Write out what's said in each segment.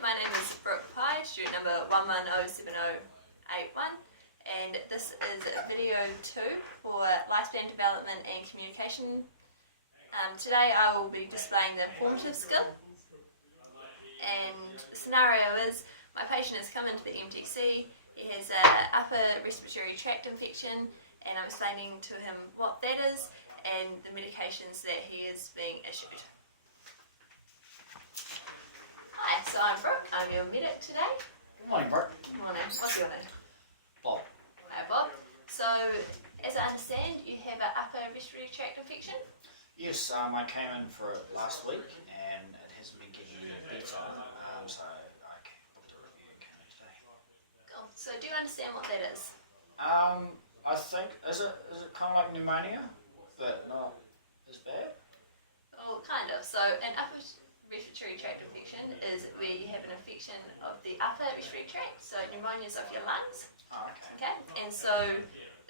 my name is Brookepye, student number 110781, and this is video 2 for lifespan development and communication. Today I will be displaying the formative skill, and the scenario is my patient has come into the MTC. He has an upper respiratory tract infection, and I'm explaining to him what that is and the medications that he is being issued. Hi, so I'm Brooke, I'm your medic today. Good morning, Brooke. Good morning, what's your name? Bob. Hi Bob. So, as I understand, you have an upper respiratory tract infection? Yes, I came in for it last week and it hasn't been getting any better, so I booked a review and came in today. Cool. So do you understand what that is? I think, is it kind of like pneumonia, but not as bad? Well, kind of. So an upper respiratory tract infection is where you have an infection of the upper respiratory tract, so pneumonia is of your lungs. Oh, okay. Okay, and so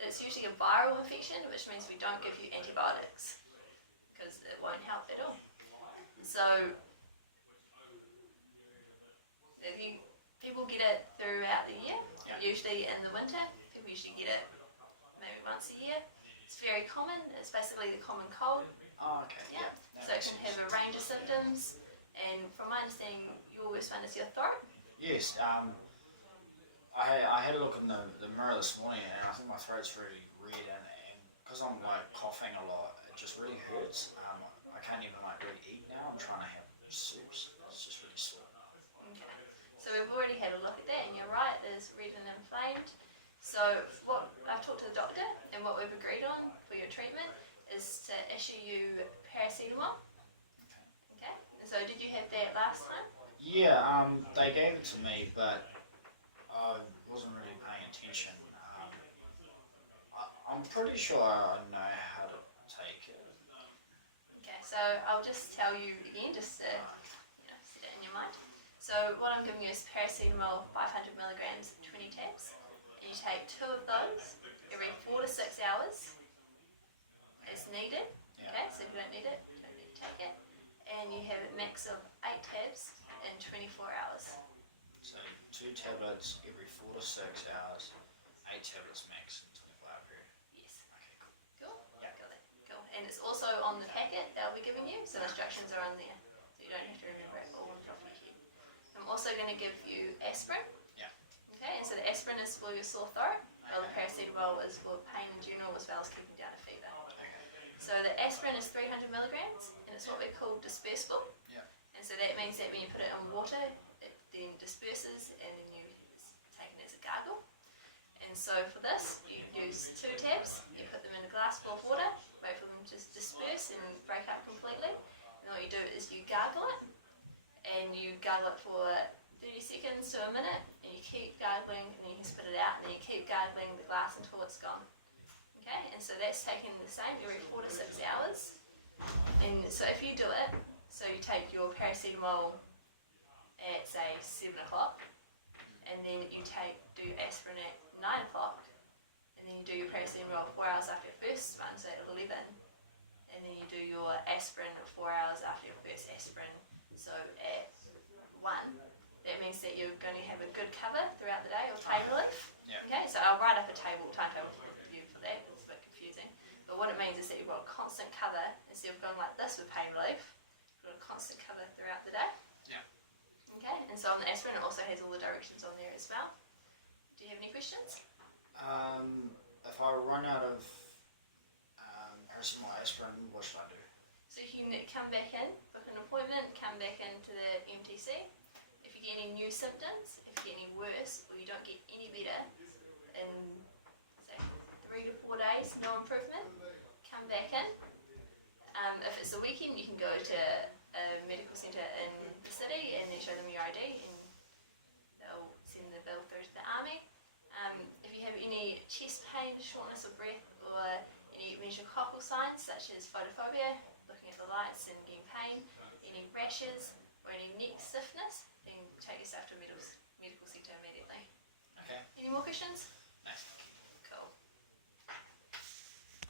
it's usually a viral infection, which means we don't give you antibiotics because it won't help at all. So people get it throughout the year. Yeah. Usually in the winter, people usually get it maybe once a year. It's very common. It's basically the common cold. Oh, okay. Yeah. So it can have a range of symptoms, and from my understanding, your worst one is your throat. Yes. I had a look in the mirror this morning, and I think my throat's really red, and because I'm like coughing a lot, it just really hurts. I can't even like really eat now. I'm trying to have soups. It's just really sore. Okay. So we've already had a look at that, and you're right. It's red and inflamed. So what I've talked to the doctor, and what we've agreed on for your treatment is to issue you paracetamol. Okay. And so did you have that last time? Yeah, they gave it to me, but I wasn't really paying attention. I'm pretty sure I know how to take it. Okay, so I'll just tell you again, just to set it in your mind. So what I'm giving you is paracetamol 500 milligrams, 20 tabs. And you take 2 of those every 4 to 6 hours as needed. Yeah. Okay, so if you don't need it, you don't need to take it. And you have a max of 8 tabs in 24 hours. So 2 tablets every 4 to 6 hours, 8 tablets max in 24-hour period. Yes. Okay, cool. Cool? Yeah. Got it. Cool. And it's also on the packet they'll be giving you, so instructions are on there. So you don't have to remember it all on top of your head. I'm also going to give you aspirin. Yeah. Okay, and so the aspirin is for your sore throat, while the paracetamol is for pain in general as well as keeping down a fever. Okay. So the aspirin is 300 milligrams, and it's what we call dispersible. Yeah. And so that means that when you put it in water, it then disperses, and then you take it as a gargle. And so for this, you use 2 tabs, you put them in a glass full of water, wait for them to disperse and break up completely. And what you do is you gargle it, and you gargle it for 30 seconds to a minute, and you keep gargling, and then you can spit it out, and then you keep gargling the glass until it's gone. Okay, and so that's taken the same every 4 to 6 hours. And so if you do it, so you take your paracetamol at say 7 o'clock, and then you do aspirin at 9 o'clock, and then you do your paracetamol 4 hours after your first one, so at 11, and then you do your aspirin 4 hours after your first aspirin, so at 1. That means that you're going to have a good cover throughout the day, or pain relief. Yeah. Okay, so I'll write up a timetable for you for that. It's a bit confusing, but what it means is that you've got a constant cover instead of going like this with pain relief. You've got a constant cover throughout the day. Yeah. Okay, and so on the aspirin, it also has all the directions on there as well. Do you have any questions? If I run out of paracetamol aspirin, what should I do? So you can come back in, book an appointment, come back into the MTC. If you get any new symptoms, if you get any worse, or you don't get any better in, say, 3 to 4 days, no improvement, come back in. If it's a weekend, you can go to a medical centre in the city and then show them your ID, and they'll send the bill through to the army. If you have any chest pain, shortness of breath, or any meningococcal signs such as photophobia, looking at the lights and getting pain, any rashes, or any neck stiffness, then take yourself to a medical centre immediately. Okay. Any more questions?